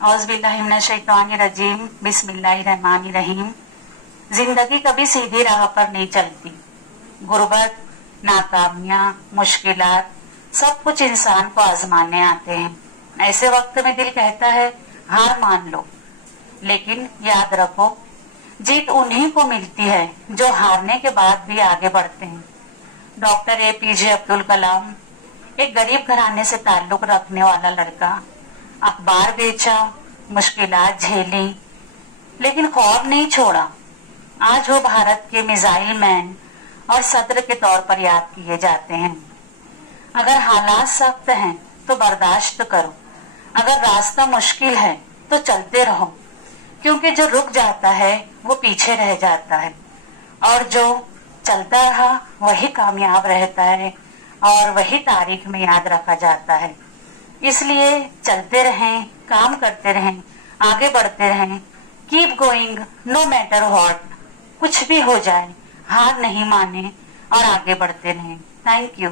औज़ुबिल्लाहिमिनश्शैतानिर्रजीम बिस्मिल्लाहिर्रहमानिर्रहीम। जिंदगी कभी सीधी राह पर नहीं चलती। गुर्बत, नाकामियां, मुश्किलात सब कुछ इंसान को आजमाने आते हैं। ऐसे वक्त में दिल कहता है हार मान लो, लेकिन याद रखो जीत उन्हीं को मिलती है जो हारने के बाद भी आगे बढ़ते हैं। डॉक्टर APJ अब्दुल कलाम एक गरीब घराने से ताल्लुक रखने वाला लड़का, अखबार बेचा, मुश्किलात झेली, लेकिन खौफ नहीं छोड़ा। आज वो भारत के मिसाइल मैन और सदर के तौर पर याद किए जाते हैं। अगर हालात सख्त हैं तो बर्दाश्त करो, अगर रास्ता मुश्किल है तो चलते रहो, क्योंकि जो रुक जाता है वो पीछे रह जाता है और जो चलता रहा वही कामयाब रहता है और वही तारीख में याद रखा जाता है। इसलिए चलते रहें, काम करते रहें, आगे बढ़ते रहें। Keep going no matter what. कुछ भी हो जाए हार नहीं माने और आगे बढ़ते रहें। Thank you.